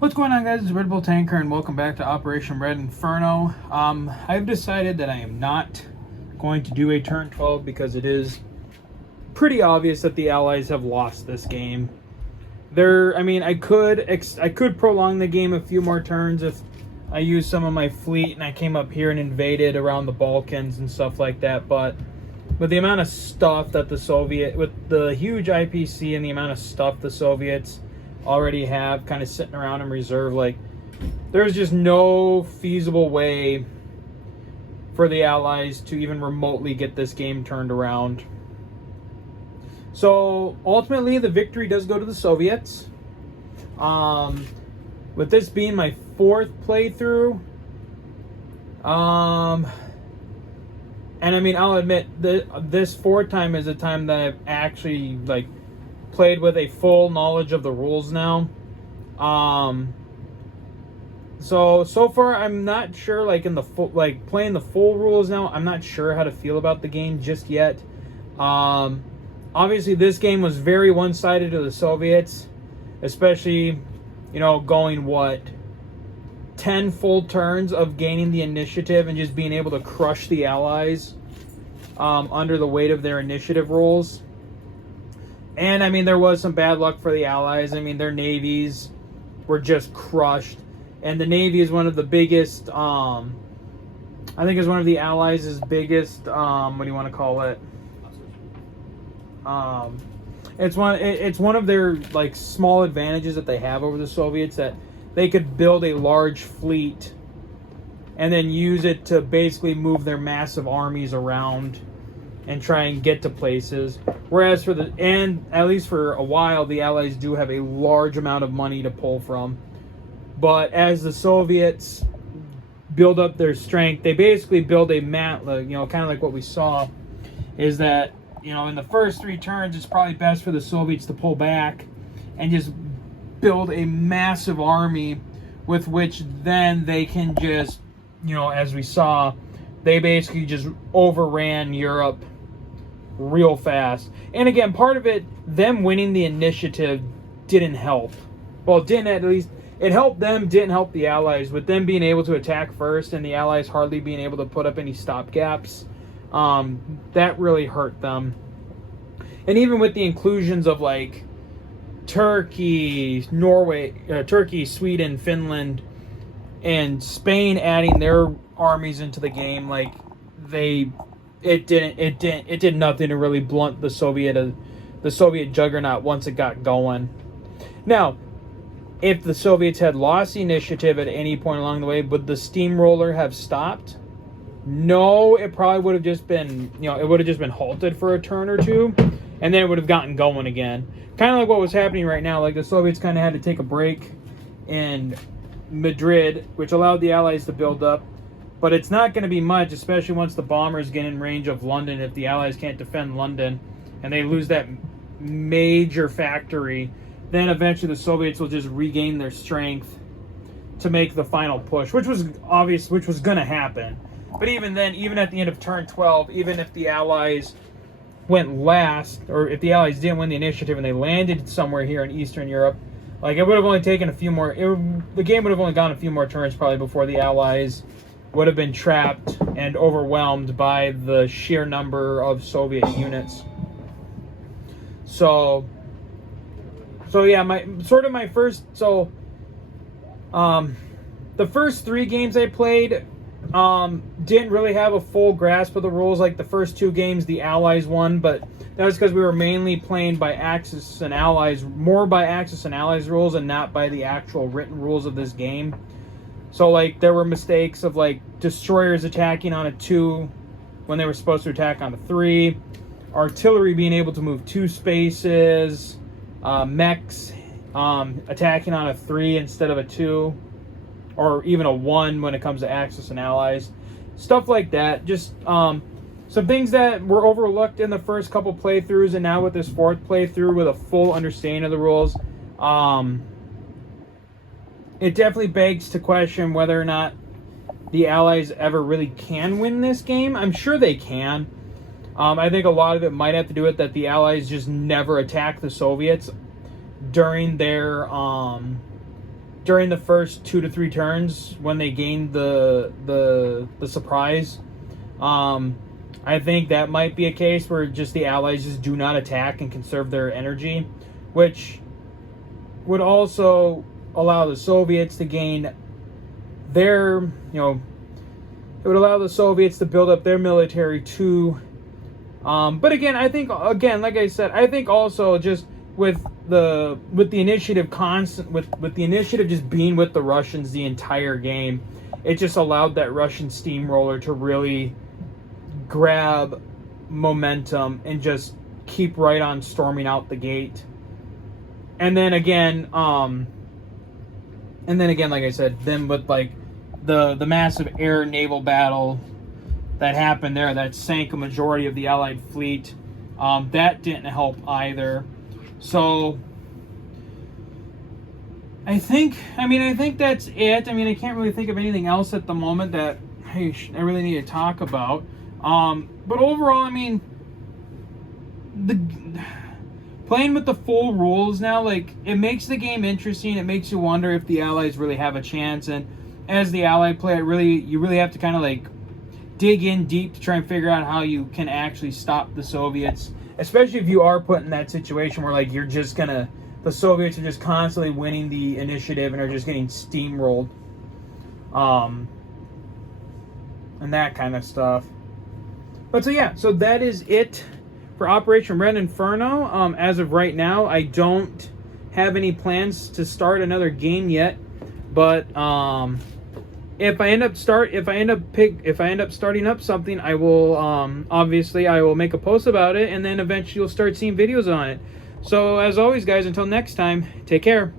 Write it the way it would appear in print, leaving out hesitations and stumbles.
What's going on, guys? It's Red Bull Tanker, and welcome back to Operation Red Inferno. I've decided that I am not going to do a turn 12 because it is pretty obvious that the Allies have lost this game. I could prolong the game a few more turns if I used some of my fleet and I came up here and invaded around the Balkans and stuff like that. But with the amount of stuff that with the huge IPC and the amount of stuff the Soviets already have kind of sitting around in reserve, like, there's just no feasible way for the Allies to even remotely get this game turned around. So ultimately the victory does go to the Soviets. With this being my fourth playthrough, and I mean, I'll admit that this fourth time is a time that I've actually played with a full knowledge of the rules now. So far I'm not sure, playing the full rules now, I'm not sure how to feel about the game just yet. Obviously this game was very one-sided to the Soviets, especially, going 10 full turns of gaining the initiative and just being able to crush the Allies under the weight of their initiative rules. And, I mean, there was some bad luck for the Allies. I mean, their navies were just crushed. And the Navy is one of the biggest, I think it's one of the Allies' biggest, what do you want to call it? It's one of their, small advantages that they have over the Soviets, that they could build a large fleet and then use it to basically move their massive armies around and try and get to places. Whereas at least for a while, the Allies do have a large amount of money to pull from. But as the Soviets build up their strength, they basically build a map, kind of like what we saw, is that, in the first three turns, it's probably best for the Soviets to pull back and just build a massive army with which then they can just, as we saw, they basically just overran Europe real fast. And again, part of it, them winning the initiative didn't help. Well, it didn't, at least it helped them, didn't help the Allies. With them being able to attack first and the Allies hardly being able to put up any stopgaps, that really hurt them. And even with the inclusions of Turkey, Sweden, Finland, and Spain adding their armies into the game, it did nothing to really blunt the Soviet juggernaut once it got going. Now, if the Soviets had lost the initiative at any point along the way, would the steamroller have stopped? No, it probably would have just been, it would have just been halted for a turn or two, and then it would have gotten going again. Kind of like what was happening right now. The Soviets kind of had to take a break in Madrid, which allowed the Allies to build up. But it's not going to be much, especially once the bombers get in range of London. If the Allies can't defend London and they lose that major factory, then eventually the Soviets will just regain their strength to make the final push, which was obvious, which was going to happen. But even then, even at the end of turn 12, even if the Allies went last, or if the Allies didn't win the initiative and they landed somewhere here in Eastern Europe, it would have only taken a few more, the game would have only gone a few more turns probably before the Allies would have been trapped and overwhelmed by the sheer number of Soviet units. So yeah, the first three games I played, didn't really have a full grasp of the rules. The first two games, the Allies won, but that was because we were mainly playing by Axis and Allies, more by Axis and Allies rules and not by the actual written rules of this game. So, there were mistakes of, destroyers attacking on a 2 when they were supposed to attack on a 3, artillery being able to move 2 spaces, mechs attacking on a 3 instead of a 2, or even a 1 when it comes to Axis and Allies. Stuff like that. Just some things that were overlooked in the first couple playthroughs, and now with this fourth playthrough with a full understanding of the rules, it definitely begs to question whether or not the Allies ever really can win this game. I'm sure they can. I think a lot of it might have to do with that the Allies just never attacked the Soviets during their during the first 2 to 3 turns when they gained the surprise. I think that might be a case where just the Allies just do not attack and conserve their energy, which would also allow the Soviets to gain their, it would allow the Soviets to build up their military too. But again, I think, like I said, I think also just with the initiative with the initiative just being with the Russians the entire game, it just allowed that Russian steamroller to really grab momentum and just keep right on storming out the gate. And then again, like I said, then with like the massive air naval battle that happened there that sank a majority of the Allied fleet, that didn't help either. So I think that's it. I mean, I can't really think of anything else at the moment that I really need to talk about. But overall, I mean, playing with the full rules now, like, it makes the game interesting. It makes you wonder if the Allies really have a chance. And as the Allied player, you really have to kind of like dig in deep to try and figure out how you can actually stop the Soviets, especially if you are put in that situation where like the Soviets are just constantly winning the initiative and are just getting steamrolled, and that kind of stuff. But so that is it for Operation Red Inferno. As of right now, I don't have any plans to start another game yet, but if I end up starting up something, I will obviously I will make a post about it, and then eventually you'll start seeing videos on it. So as always, guys, until next time, take care.